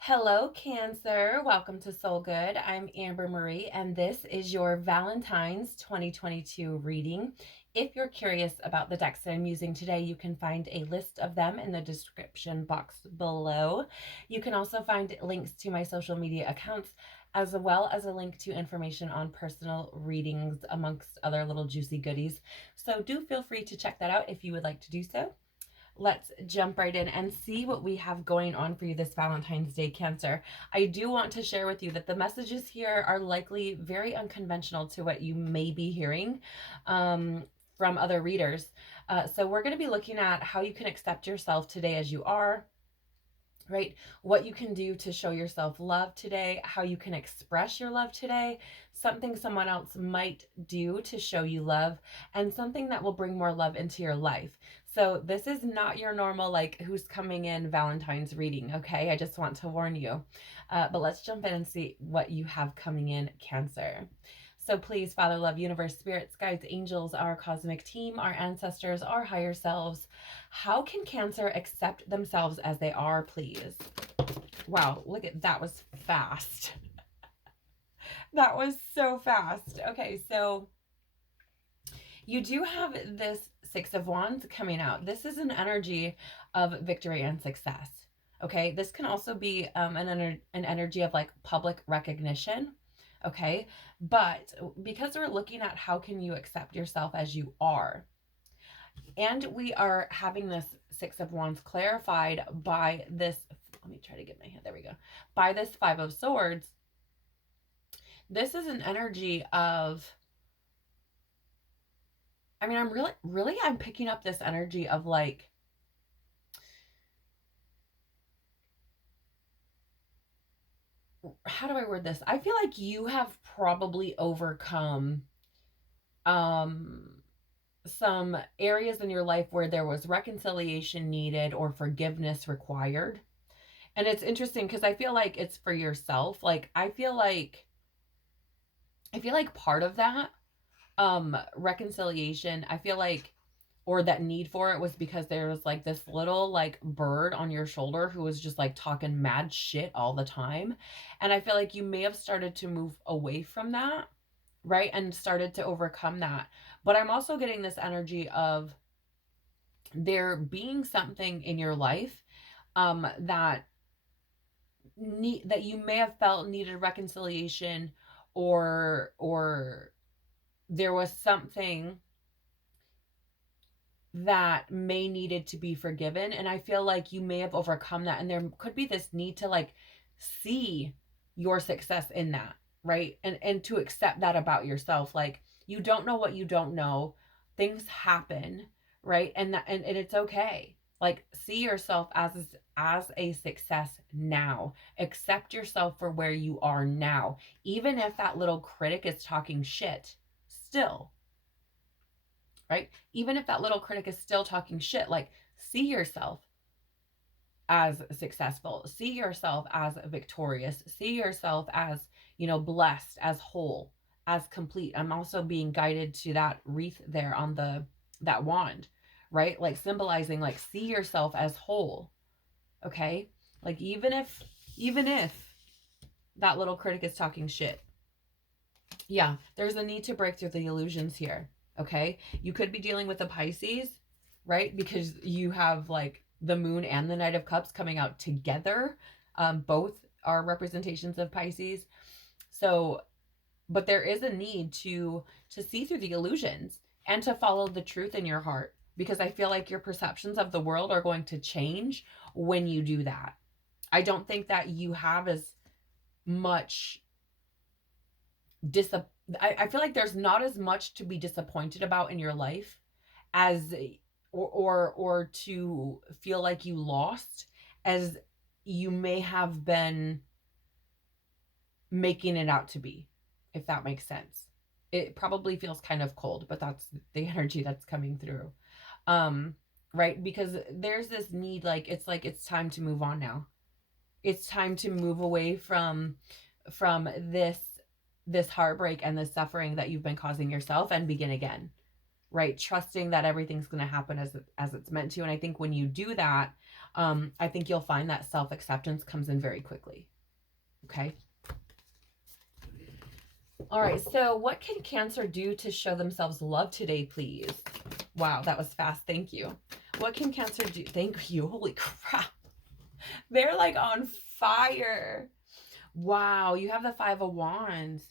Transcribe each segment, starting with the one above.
Hello, Cancer. Welcome to Soul Good. I'm Amber Marie, and this is your Valentine's 2022 reading. If you're curious about the decks that I'm using today, you can find a list of them in the description box below. You can also find links to my social media accounts, as well as a link to information on personal readings, amongst other little juicy goodies. So do feel free to check that out if you would like to do so. Let's jump right in and see what we have going on for you this Valentine's Day, Cancer. I do want to share with you that the messages here are likely very unconventional to what you may be hearing from other readers. So we're going to be looking at how you can accept yourself today as you are, right? What you can do to show yourself love today, how you can express your love today, something someone else might do to show you love, and something that will bring more love into your life. So this is not your normal, like, who's coming in Valentine's reading, okay? I just want to warn you. But let's jump in and see what you have coming in, Cancer. So please, Father, love, universe, spirits, guides, angels, our cosmic team, our ancestors, our higher selves, how can Cancer accept themselves as they are, please? Wow, look at that, was fast. That was so fast. Okay, so you do have this Six of Wands coming out. This is an energy of victory and success. Okay, this can also be an energy of like public recognition. Okay, but because we're looking at how can you accept yourself as you are, and we are having this Six of Wands clarified by this, let me try to get my hand, there we go, by this Five of Swords. This is an energy of, I mean, I'm picking up this energy of like, how do I word this? I feel like you have probably overcome some areas in your life where there was reconciliation needed or forgiveness required. And it's interesting because I feel like it's for yourself. Like I feel like part of that reconciliation, I feel like, or that need for it, was because there was like this little like bird on your shoulder who was just like talking mad shit all the time. And I feel like you may have started to move away from that, right? And started to overcome that. But I'm also getting this energy of there being something in your life that you may have felt needed reconciliation, or there was something that may needed to be forgiven, and I feel like you may have overcome that, and there could be this need to like see your success in that, right? And to accept that about yourself. Like, you don't know what you don't know. Things happen, right? And it's okay. Like, see yourself as a success now. Accept yourself for where you are now, even if that little critic is talking shit still, right? Even if that little critic is still talking shit, like, see yourself as successful, see yourself as victorious, see yourself as, blessed, as whole, as complete. I'm also being guided to that wreath there on that wand, right? Like, symbolizing, like, see yourself as whole. Okay? Like, even if that little critic is talking shit, yeah, there's a need to break through the illusions here. Okay, you could be dealing with a Pisces, right? Because you have like the moon and the Knight of Cups coming out together. Both are representations of Pisces. So, but there is a need to see through the illusions and to follow the truth in your heart, because I feel like your perceptions of the world are going to change when you do that. I don't think that you have as much dis I feel like there's not as much to be disappointed about in your life as, or to feel like you lost, as you may have been making it out to be, if that makes sense. It probably feels kind of cold, but that's the energy that's coming through. Right? Because there's this need, like it's time to move on now. It's time to move away from this heartbreak and this suffering that you've been causing yourself, and begin again, right? Trusting that everything's going to happen as it's meant to. And I think when you do that, I think you'll find that self-acceptance comes in very quickly. Okay. All right. So what can Cancer do to show themselves love today, please? Wow, that was fast. Thank you. What can Cancer do? Thank you. Holy crap. They're like on fire. Wow, you have the Five of Wands.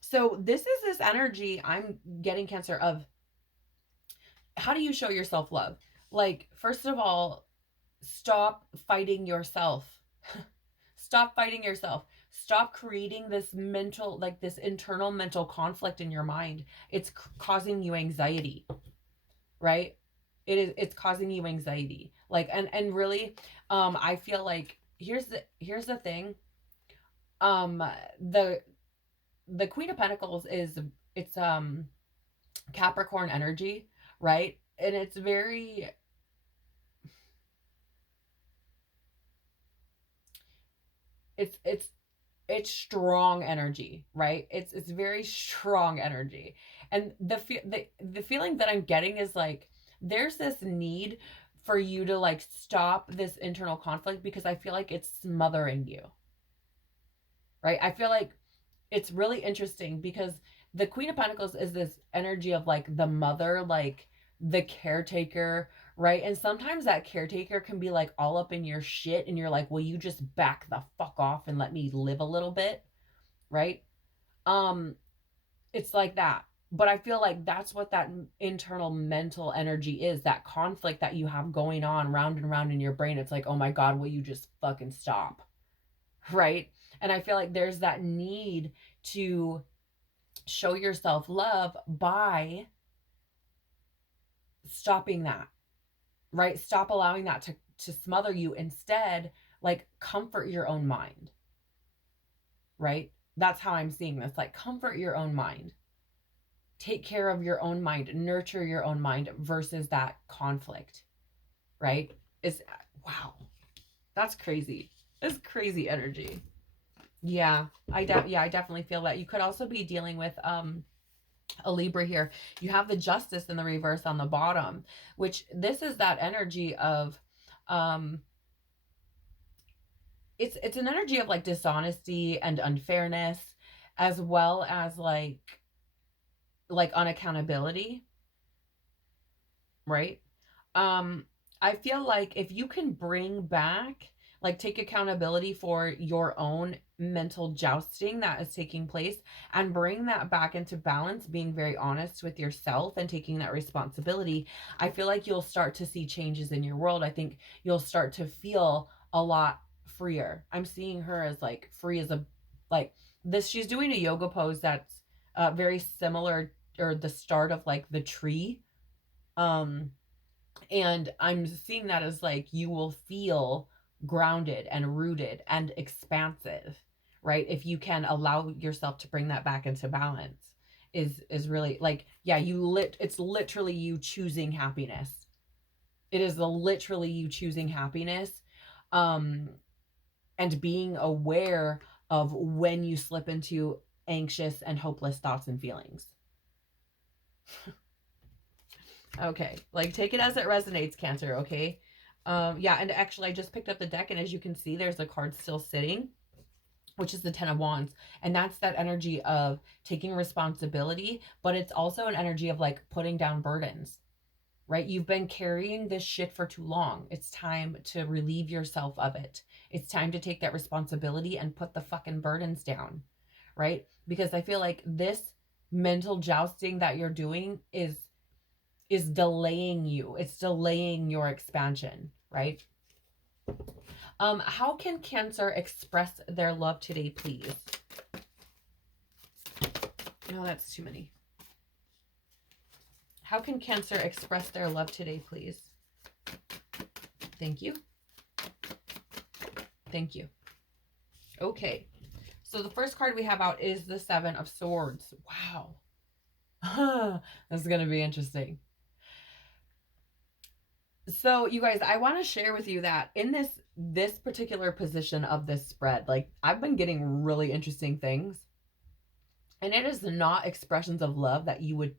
So this is this energy I'm getting, Cancer, of how do you show yourself love? Like, first of all, stop fighting yourself. Stop fighting yourself. Stop creating this mental, like this internal mental conflict in your mind. It's causing you anxiety, right? It's causing you anxiety. Like, and really, I feel like here's the thing. The Queen of Pentacles it's Capricorn energy, right? And it's very, it's strong energy, right? It's very strong energy. And the feeling that I'm getting is like there's this need for you to like stop this internal conflict, because I feel like it's smothering you. Right? I feel like it's really interesting because the Queen of Pentacles is this energy of like the mother, like the caretaker, right? And sometimes that caretaker can be like all up in your shit and you're like, will you just back the fuck off and let me live a little bit, right? It's like that. But I feel like that's what that internal mental energy is, that conflict that you have going on round and round in your brain. It's like, oh my God, will you just fucking stop? Right? And I feel like there's that need to show yourself love by stopping that, right? Stop allowing that to smother you. Instead, like, comfort your own mind, right? That's how I'm seeing this. Like, comfort your own mind. Take care of your own mind. Nurture your own mind versus that conflict, right? It's, wow. That's crazy. It's crazy energy. Yeah, I definitely feel that. You could also be dealing with a Libra here. You have the Justice in the reverse on the bottom, which this is that energy of it's an energy of like dishonesty and unfairness, as well as like unaccountability, right? I feel like if you can bring back, like, take accountability for your own mental jousting that is taking place and bring that back into balance, being very honest with yourself and taking that responsibility, I feel like you'll start to see changes in your world. I think you'll start to feel a lot freer. I'm seeing her as like free as a, like this, she's doing a yoga pose that's very similar, or the start of like the tree. And I'm seeing that as like you will feel grounded and rooted and expansive, right? If you can allow yourself to bring that back into balance, is really like, yeah, it's literally you choosing happiness. It is literally you choosing happiness, and being aware of when you slip into anxious and hopeless thoughts and feelings. Okay, like, take it as it resonates, Cancer, okay? Yeah, and actually I just picked up the deck, and as you can see, there's a card still sitting, which is the Ten of Wands. And that's that energy of taking responsibility, but it's also an energy of like putting down burdens, right? You've been carrying this shit for too long. It's time to relieve yourself of it. It's time to take that responsibility and put the fucking burdens down, right? Because I feel like this mental jousting that you're doing is delaying you. It's delaying your expansion, right? How can Cancer express their love today, please? No, that's too many. How can Cancer express their love today, please? Thank you. Thank you. Okay. So the first card we have out is the Seven of Swords. Wow. This is going to be interesting. So you guys, I want to share with you that in this particular position of this spread, like, I've been getting really interesting things, and it is not expressions of love that you would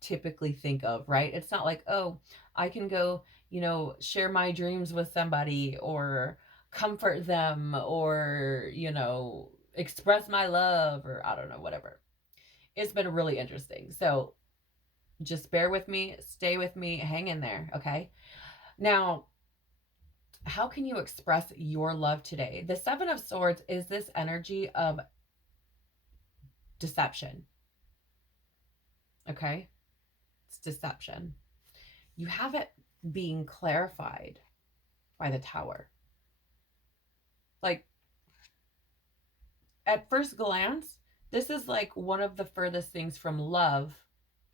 typically think of, right? It's not like, oh, I can go, share my dreams with somebody, or comfort them, or, express my love, or I don't know, whatever. It's been really interesting. So just bear with me, stay with me, hang in there, okay? Now, how can you express your love today? The Seven of Swords is this energy of deception, okay? It's deception. You have it being clarified by the Tower. Like, at first glance, this is like one of the furthest things from love,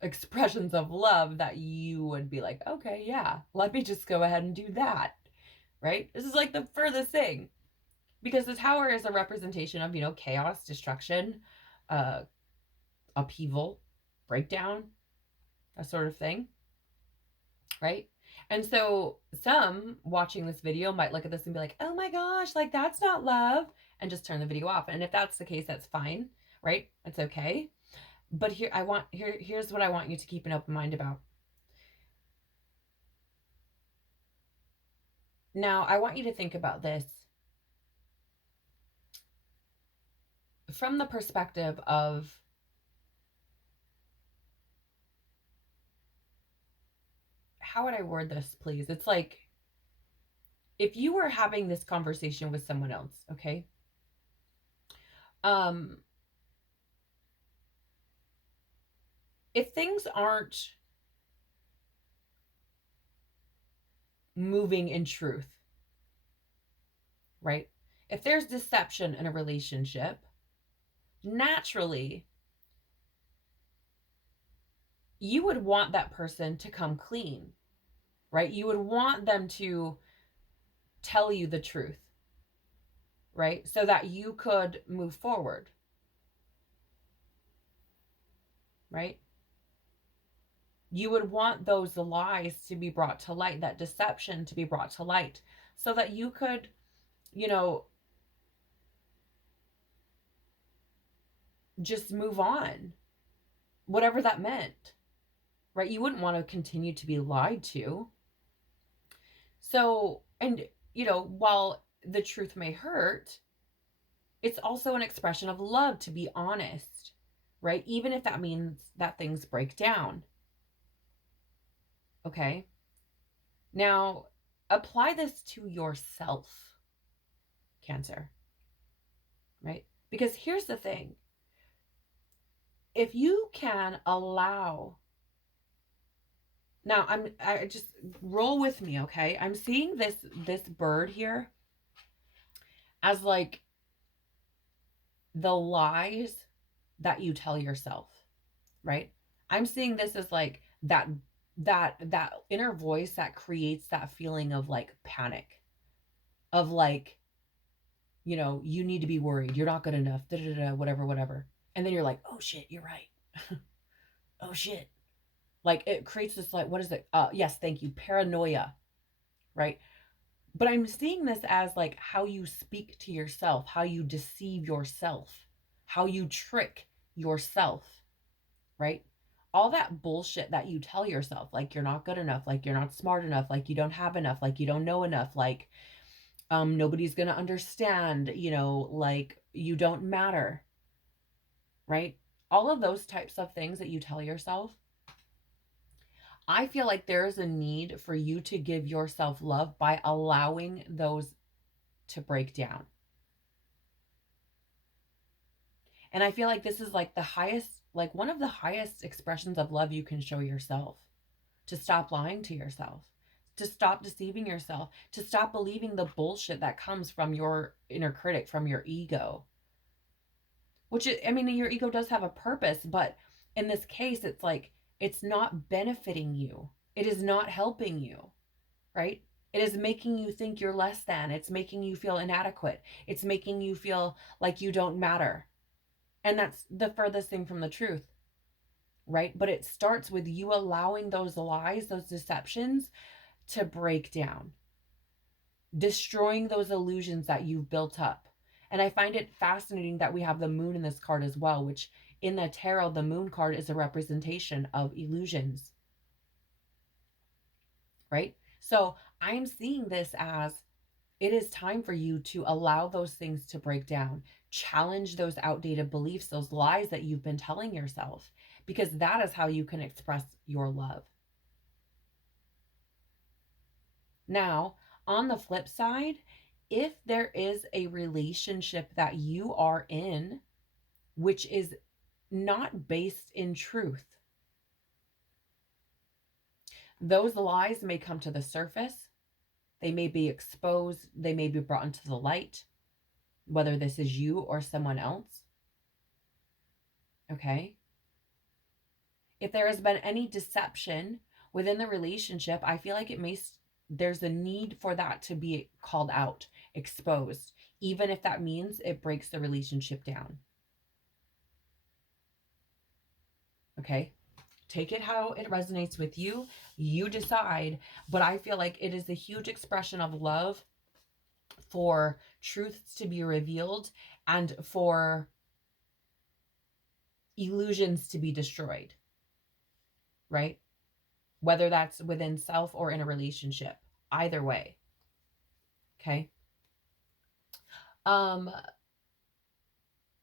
expressions of love, that you would be like, okay, yeah, let me just go ahead and do that, right? This is like the furthest thing, because the Tower is a representation of, chaos, destruction, uh, upheaval, breakdown, that sort of thing, right? And so some watching this video might look at this and be like, oh my gosh, like that's not love, and just turn the video off. And if that's the case, that's fine, right? It's okay. But here's what I want you to keep an open mind about. Now, I want you to think about this from the perspective of, how would I word this, please? It's like, if you were having this conversation with someone else, okay? If things aren't moving in truth, right? If there's deception in a relationship, naturally, you would want that person to come clean, right? You would want them to tell you the truth, right? So that you could move forward, right? You would want those lies to be brought to light, that deception to be brought to light, so that you could, just move on, whatever that meant, right? You wouldn't want to continue to be lied to. So, and, while the truth may hurt, it's also an expression of love to be honest, right? Even if that means that things break down. Okay? Now, apply this to yourself, Cancer, right? Because here's the thing. If you can allow, now I just roll with me, okay? I'm seeing this bird here as like the lies that you tell yourself, right? I'm seeing this as like that inner voice that creates that feeling of like panic, of like, you need to be worried, you're not good enough, whatever. And then you're like, oh shit, you're right. Oh shit. Like, it creates this, like, what is it? Yes, thank you. Paranoia, right? But I'm seeing this as like how you speak to yourself, how you deceive yourself, how you trick yourself, right? All that bullshit that you tell yourself, like you're not good enough, like you're not smart enough, like you don't have enough, like you don't know enough, like nobody's gonna understand, like you don't matter, right? All of those types of things that you tell yourself, I feel like there is a need for you to give yourself love by allowing those to break down. And I feel like this is like the highest, like one of the highest expressions of love you can show yourself. To stop lying to yourself, to stop deceiving yourself, to stop believing the bullshit that comes from your inner critic, from your ego. Which, I mean, your ego does have a purpose, but in this case, it's like, it's not benefiting you. It is not helping you, right? It is making you think you're less than. It's making you feel inadequate. It's making you feel like you don't matter. And that's the furthest thing from the truth, right? But it starts with you allowing those lies, those deceptions to break down, destroying those illusions that you've built up. And I find it fascinating that we have the moon in this card as well, which in the tarot, the moon card is a representation of illusions, right? So I'm seeing this as it is time for you to allow those things to break down, challenge those outdated beliefs, those lies that you've been telling yourself, because that is how you can express your love. Now, on the flip side, if there is a relationship that you are in, which is not based in truth, those lies may come to the surface. They may be exposed. They may be brought into the light, whether this is you or someone else. Okay. If there has been any deception within the relationship, I feel like there's a need for that to be called out, exposed, even if that means it breaks the relationship down. Okay. Take it how it resonates with you. You decide. But I feel like it is a huge expression of love for truths to be revealed and for illusions to be destroyed, right? Whether that's within self or in a relationship, either way. Okay.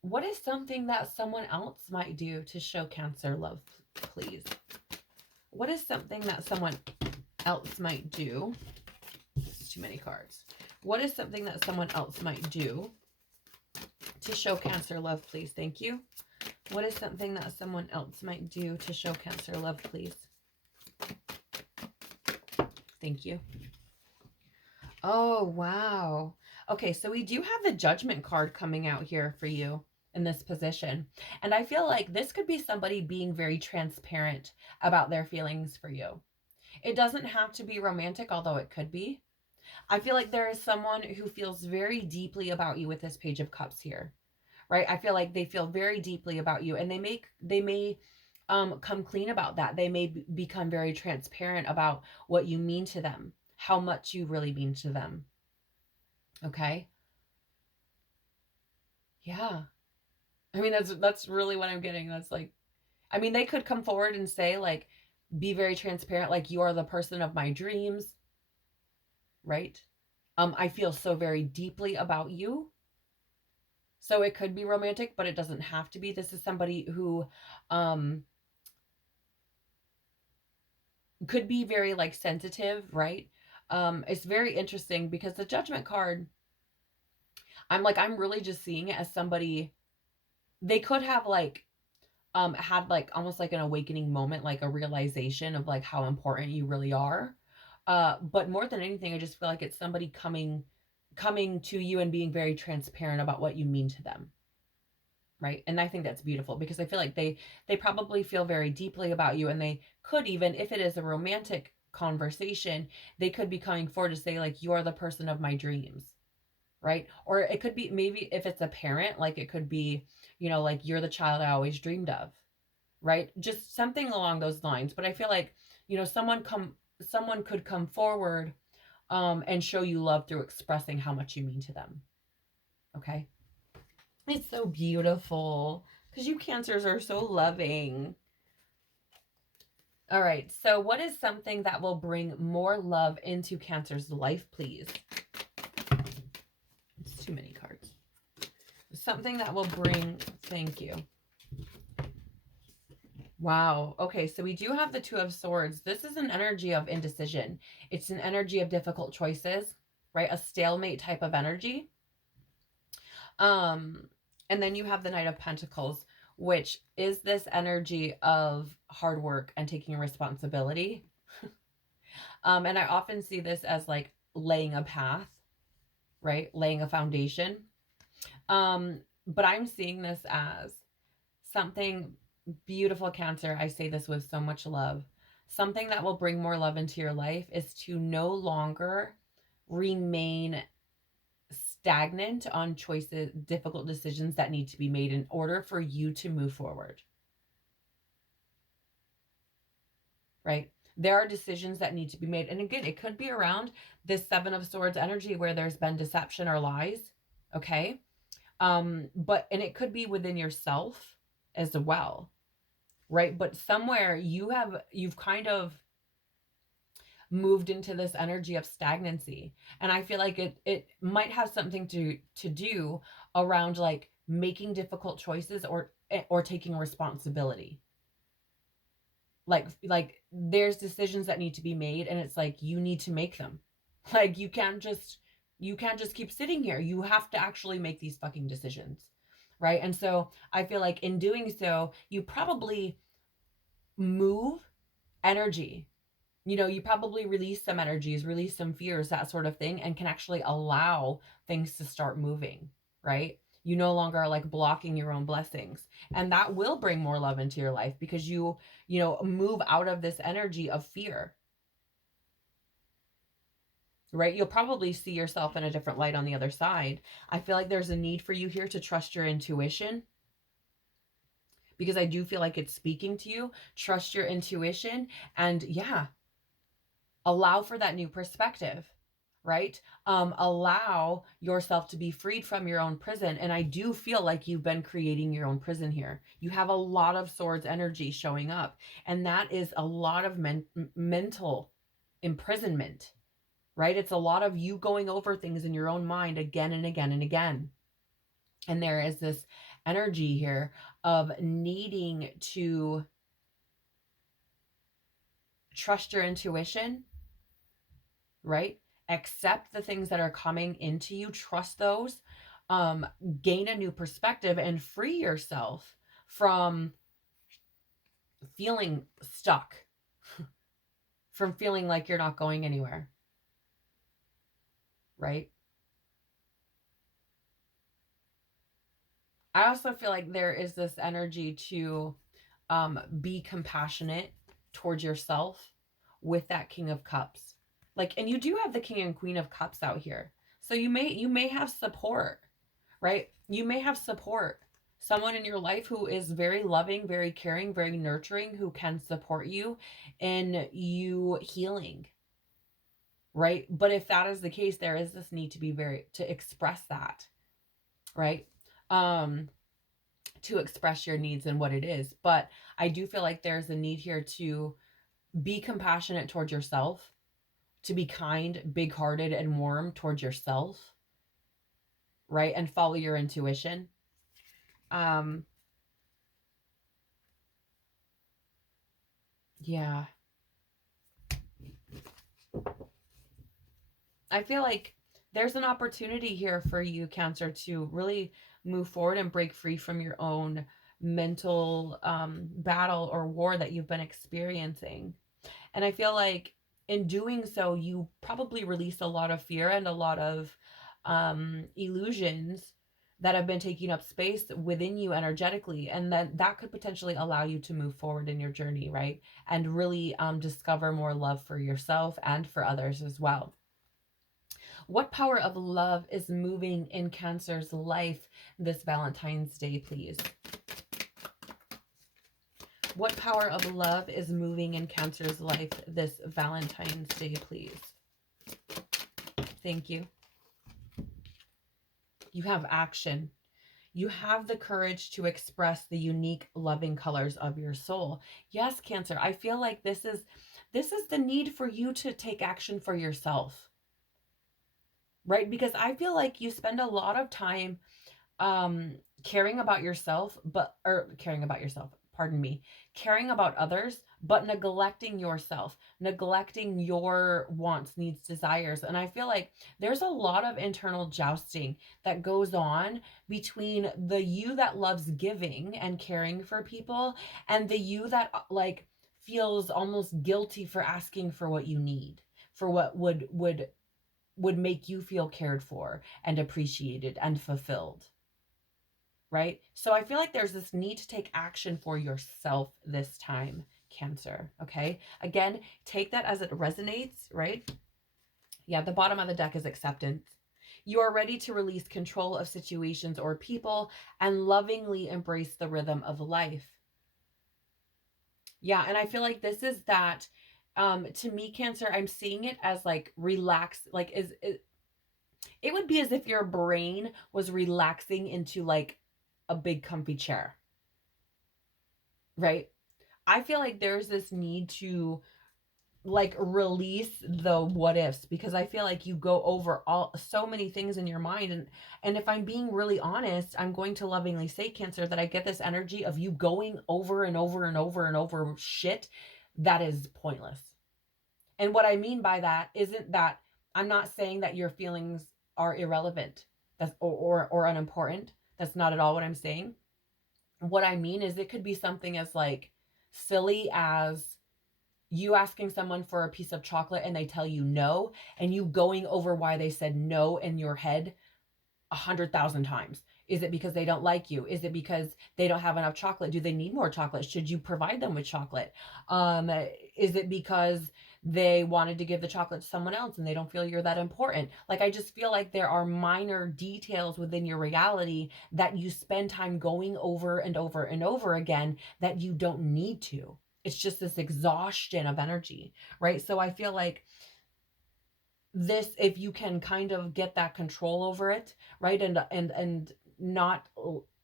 What is something that someone else might do to show Cancer love, please? What is something that someone else might do? It's too many cards. What is something that someone else might do to show Cancer love, please? Thank you. What is something that someone else might do to show Cancer love, please? Thank you. Oh, wow. Okay, so we do have the Judgment card coming out here for you in this position. And I feel like this could be somebody being very transparent about their feelings for you. It doesn't have to be romantic, although it could be. I feel like there is someone who feels very deeply about you with this Page of Cups here, right? I feel like they feel very deeply about you, and they may come clean about that. They may become very transparent about what you mean to them, how much you really mean to them. Okay. Yeah. I mean, that's really what I'm getting. That's like, I mean, they could come forward and say, like, be very transparent, like, you are the person of my dreams, right? I feel so very deeply about you. So it could be romantic, but it doesn't have to be. This is somebody who could be very, like, sensitive, right? It's very interesting because the Judgment card, I'm really just seeing it as somebody, they could have, like, had, like, almost like an awakening moment, like a realization of, like, how important you really are. But more than anything, I just feel like it's somebody coming to you and being very transparent about what you mean to them. Right. And I think that's beautiful because I feel like they probably feel very deeply about you, and they could, even if it is a romantic conversation, they could be coming forward to say, like, you are the person of my dreams. Right. Or it could be, maybe if it's a parent, like, it could be, like, you're the child I always dreamed of. Right. Just something along those lines. But I feel like, someone could come forward and show you love through expressing how much you mean to them. Okay. It's so beautiful because you Cancers are so loving. All right. So what is something that will bring more love into Cancer's life, please? It's too many cards. Something that will bring, thank you. Wow. Okay. So we do have the Two of Swords. This is an energy of indecision. It's an energy of difficult choices, right? A stalemate type of energy. And then you have the Knight of Pentacles, which is this energy of hard work and taking responsibility. And I often see this as, like, laying a path, right? Laying a foundation. But I'm seeing this as something beautiful, Cancer. I say this with so much love. Something that will bring more love into your life is to no longer remain stagnant on choices, difficult decisions that need to be made in order for you to move forward. Right? There are decisions that need to be made. And again, it could be around this Seven of Swords energy where there's been deception or lies. Okay. And it could be within yourself as well. Right? But somewhere you've kind of moved into this energy of stagnancy. And I feel like it might have something to do around like making difficult choices or taking responsibility. Like there's decisions that need to be made, and it's like you need to make them. Like you can't just keep sitting here. You have to actually make these fucking decisions. Right? And so I feel like in doing so, you probably move energy. You probably release some energies, release some fears, that sort of thing, and can actually allow things to start moving, right? You no longer are like blocking your own blessings. And that will bring more love into your life because you move out of this energy of fear, right? You'll probably see yourself in a different light on the other side. I feel like there's a need for you here to trust your intuition, because I do feel like it's speaking to you. Trust your intuition and yeah, allow for that new perspective, right? Allow yourself to be freed from your own prison. And I do feel like you've been creating your own prison here. You have a lot of swords energy showing up, and that is a lot of mental imprisonment, right? It's a lot of you going over things in your own mind again and again and again. And there is this energy here of needing to trust your intuition, right? Accept the things that are coming into you, trust those, gain a new perspective, and free yourself from feeling stuck, from feeling like you're not going anywhere, right? I also feel like there is this energy to be compassionate towards yourself with that King of Cups. Like, and you do have the King and Queen of Cups out here. So you may have support, right? You may have support. Someone in your life who is very loving, very caring, very nurturing, who can support you in you healing, right? But if that is the case, there is this need to express that, right? To express your needs and what it is. But I do feel like there's a need here to be compassionate towards yourself, to be kind, big-hearted, and warm towards yourself, right? And follow your intuition. Yeah. I feel like there's an opportunity here for you, Cancer, to really move forward and break free from your own mental battle or war that you've been experiencing. And I feel like in doing so, you probably release a lot of fear and a lot of illusions that have been taking up space within you energetically. And then that could potentially allow you to move forward in your journey, right? And really discover more love for yourself and for others as well. What power of love is moving in Cancer's life this Valentine's Day, please? What power of love is moving in Cancer's life this Valentine's Day, please? Thank you. You have action. You have the courage to express the unique loving colors of your soul. Yes, Cancer, I feel like this is the need for you to take action for yourself. Right? Because I feel like you spend a lot of time caring about yourself, caring about others, but neglecting yourself, neglecting your wants, needs, desires. And I feel like there's a lot of internal jousting that goes on between the you that loves giving and caring for people and the you that like feels almost guilty for asking for what you need, for what would make you feel cared for and appreciated and fulfilled, right? So I feel like there's this need to take action for yourself this time, Cancer, okay? Again, take that as it resonates, right? Yeah, the bottom of the deck is acceptance. You are ready to release control of situations or people and lovingly embrace the rhythm of life. Yeah, and I feel like this is that to me, Cancer, I'm seeing it as like relax, like it would be as if your brain was relaxing into like a big comfy chair, right? I feel like there's this need to like release the what ifs, because I feel like you go over all so many things in your mind. And if I'm being really honest, I'm going to lovingly say, Cancer, that I get this energy of you going over and over and over and over shit that is pointless. And what I mean by that isn't that I'm not saying that your feelings are irrelevant, that's or unimportant. That's not at all what I'm saying. What I mean is it could be something as like silly as you asking someone for a piece of chocolate and they tell you no, and you going over why they said no in your head 100,000 times. Is it because they don't like you? Is it because they don't have enough chocolate? Do they need more chocolate? Should you provide them with chocolate? Is it because they wanted to give the chocolate to someone else and they don't feel you're that important? Like, I just feel like there are minor details within your reality that you spend time going over and over and over again that you don't need to. It's just this exhaustion of energy, right? So I feel like this, if you can kind of get that control over it, right, and not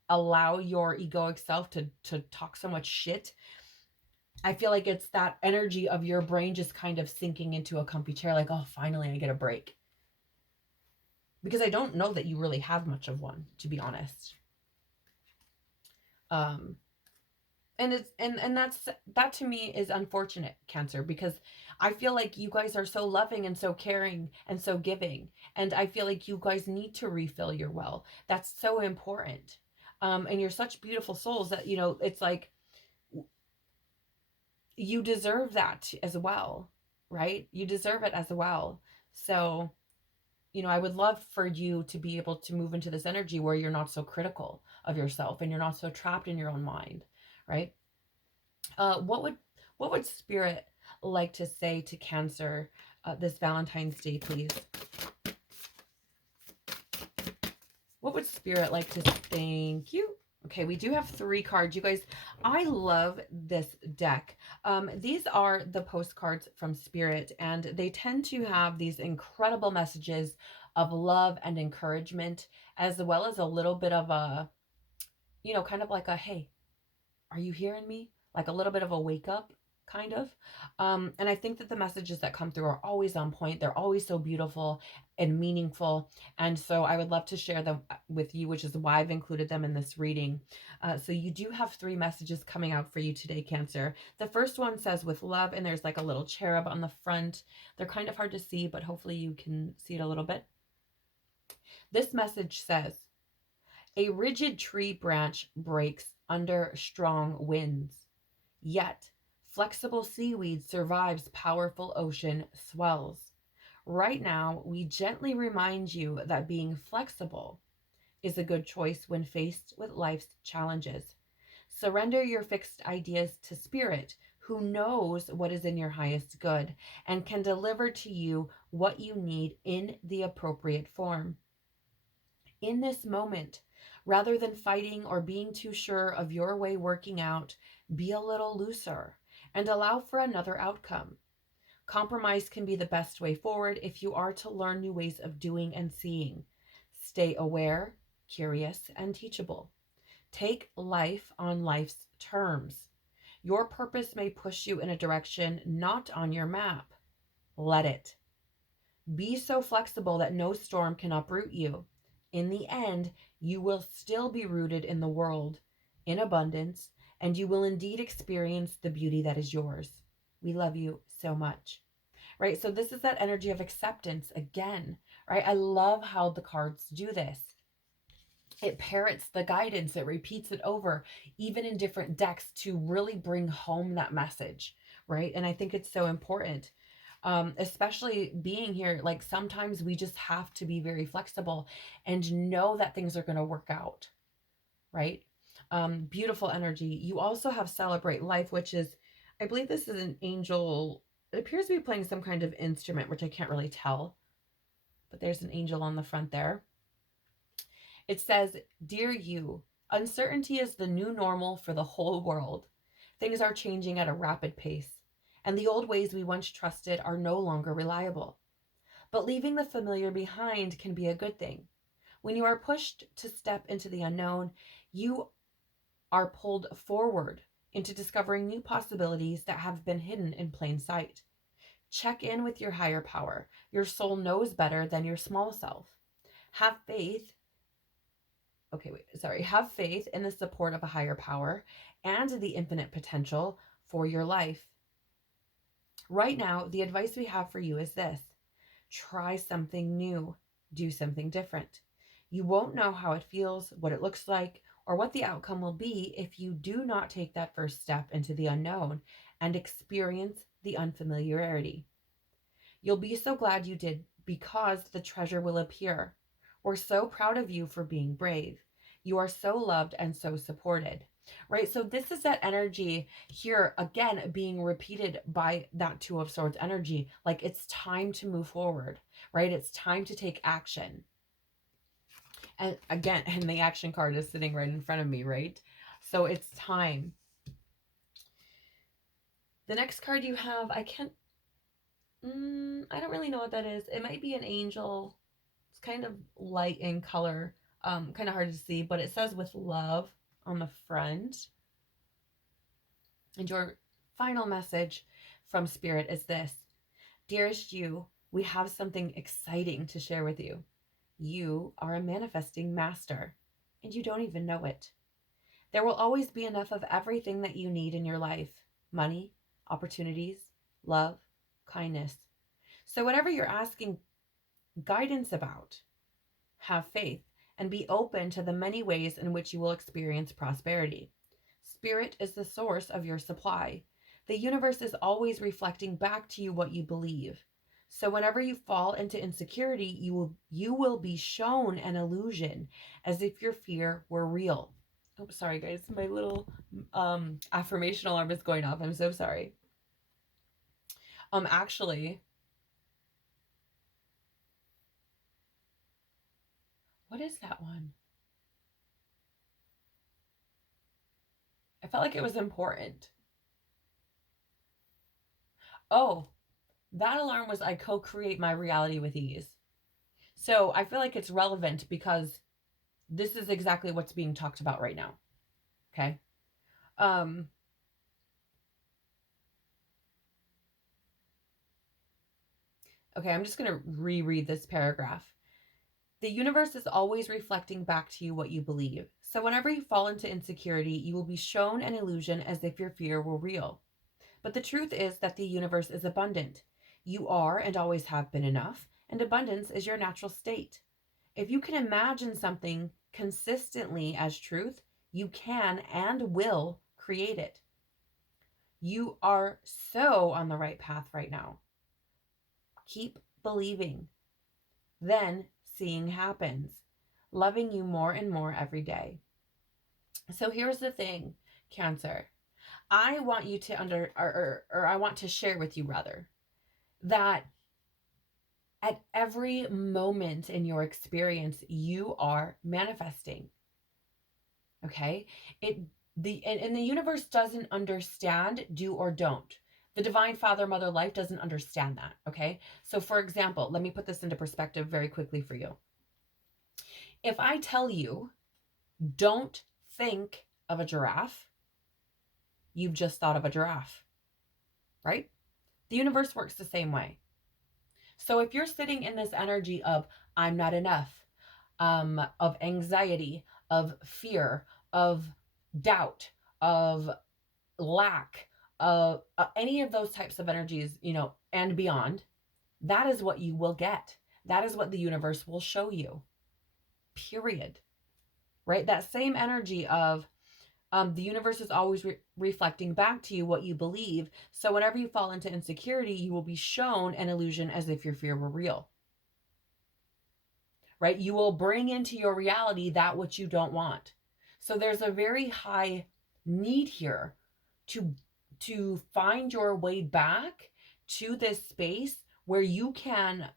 allow your egoic self to talk so much shit, I feel like it's that energy of your brain just kind of sinking into a comfy chair, like, oh, finally I get a break. Because I don't know that you really have much of one, to be honest. um and it's and that's, that to me is unfortunate, Cancer, because I feel like you guys are so loving and so caring and so giving, and I feel like you guys need to refill your well. That's so important. And you're such beautiful souls that, it's like you deserve that as well, right? You deserve it as well. So, I would love for you to be able to move into this energy where you're not so critical of yourself and you're not so trapped in your own mind, right? What would Spirit like to say to Cancer this Valentine's Day, please? What would Spirit like to? Thank you. Okay, we do have 3 cards, you guys. I love this deck. These are the postcards from Spirit, and they tend to have these incredible messages of love and encouragement, as well as a little bit of a, kind of like a, hey, are you hearing me? Like a little bit of a wake up, kind of. And I think that the messages that come through are always on point. They're always so beautiful and meaningful. And so I would love to share them with you, which is why I've included them in this reading. So you do have 3 messages coming out for you today, Cancer. The first one says, with love, and there's like a little cherub on the front. They're kind of hard to see, but hopefully you can see it a little bit. This message says, a rigid tree branch breaks under strong winds, yet flexible seaweed survives powerful ocean swells. Right now, we gently remind you that being flexible is a good choice when faced with life's challenges. Surrender your fixed ideas to Spirit, who knows what is in your highest good and can deliver to you what you need in the appropriate form. In this moment, rather than fighting or being too sure of your way working out, be a little looser and allow for another outcome. Compromise can be the best way forward if you are to learn new ways of doing and seeing. Stay aware, curious, and teachable. Take life on life's terms. Your purpose may push you in a direction not on your map. Let it. Be so flexible that no storm can uproot you. In the end, you will still be rooted in the world, in abundance, and you will indeed experience the beauty that is yours. We love you so much. Right? So this is that energy of acceptance again, right? I love how the cards do this. It parrots the guidance, it repeats it over, even in different decks, to really bring home that message, right? And I think it's so important. Especially being here, like sometimes we just have to be very flexible and know that things are going to work out, right? Beautiful energy. You also have celebrate life, which is, I believe this is an angel. It appears to be playing some kind of instrument, which I can't really tell, but there's an angel on the front there. It says, dear you, uncertainty is the new normal for the whole world. Things are changing at a rapid pace, and the old ways we once trusted are no longer reliable. But leaving the familiar behind can be a good thing. When you are pushed to step into the unknown, you are pulled forward into discovering new possibilities that have been hidden in plain sight. Check in with your higher power. Your soul knows better than your small self. Have faith. Have faith in the support of a higher power and the infinite potential for your life. Right now, the advice we have for you is this: try something new, do something different. You won't know how it feels, what it looks like, or what the outcome will be if you do not take that first step into the unknown and experience the unfamiliarity. You'll be so glad you did, because the treasure will appear. We're so proud of you for being brave. You are so loved and so supported. Right? So this is that energy here, again, being repeated by that Two of Swords energy. Like, it's time to move forward, right? It's time to take action. And again, and the action card is sitting right in front of me, right? So it's time. The next card you have, I don't really know what that is. It might be an angel. It's kind of light in color, kind of hard to see, but it says with love on the front. And your final message from Spirit is this: dearest you, we have something exciting to share with you. You are a manifesting master, and you don't even know it. There will always be enough of everything that you need in your life: money, opportunities, love, kindness. So whatever you're asking guidance about, have faith and be open to the many ways in which you will experience prosperity. Spirit is the source of your supply. The universe is always reflecting back to you what you believe. So whenever you fall into insecurity, you will be shown an illusion as if your fear were real. Oh, sorry guys, my little affirmation alarm is going off. I'm so sorry. Actually, what is that one? I felt like it was important. Oh, that alarm was I co-create my reality with ease. So I feel like it's relevant because this is exactly what's being talked about right now. Okay. Okay, I'm just going to reread this paragraph. The universe is always reflecting back to you what you believe. So whenever you fall into insecurity, you will be shown an illusion as if your fear were real. But the truth is that the universe is abundant. You are and always have been enough, and abundance is your natural state. If you can imagine something consistently as truth, you can and will create it. You are so on the right path right now. Keep believing. Then seeing happens, loving you more and more every day. So here's the thing, Cancer. I want you to I want to share with you rather, that at every moment in your experience, you are manifesting. Okay? And the universe doesn't understand do or don't. The divine Father, Mother, Life doesn't understand that. Okay? So for example, let me put this into perspective very quickly for you. If I tell you, don't think of a giraffe, you've just thought of a giraffe, right? The universe works the same way. So if you're sitting in this energy of I'm not enough, of anxiety, of fear, of doubt, of lack, of any of those types of energies, and beyond, that is what you will get. That is what the universe will show you. Period. Right? That same energy of the universe is always reflecting back to you what you believe. So whenever you fall into insecurity, you will be shown an illusion as if your fear were real. Right? You will bring into your reality that which you don't want. So there's a very high need here to find your way back to this space where you can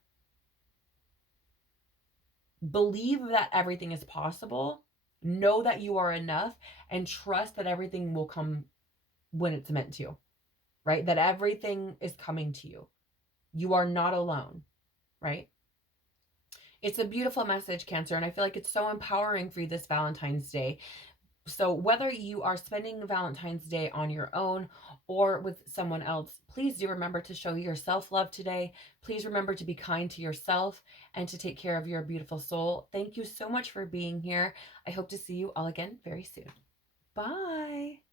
believe that everything is possible, know that you are enough, and trust that everything will come when it's meant to, right? That everything is coming to you. You are not alone, right? It's a beautiful message, Cancer, and I feel like it's so empowering for you this Valentine's Day. So whether you are spending Valentine's Day on your own or with someone else, please do remember to show yourself love today. Please remember to be kind to yourself and to take care of your beautiful soul. Thank you so much for being here. I hope to see you all again very soon. Bye.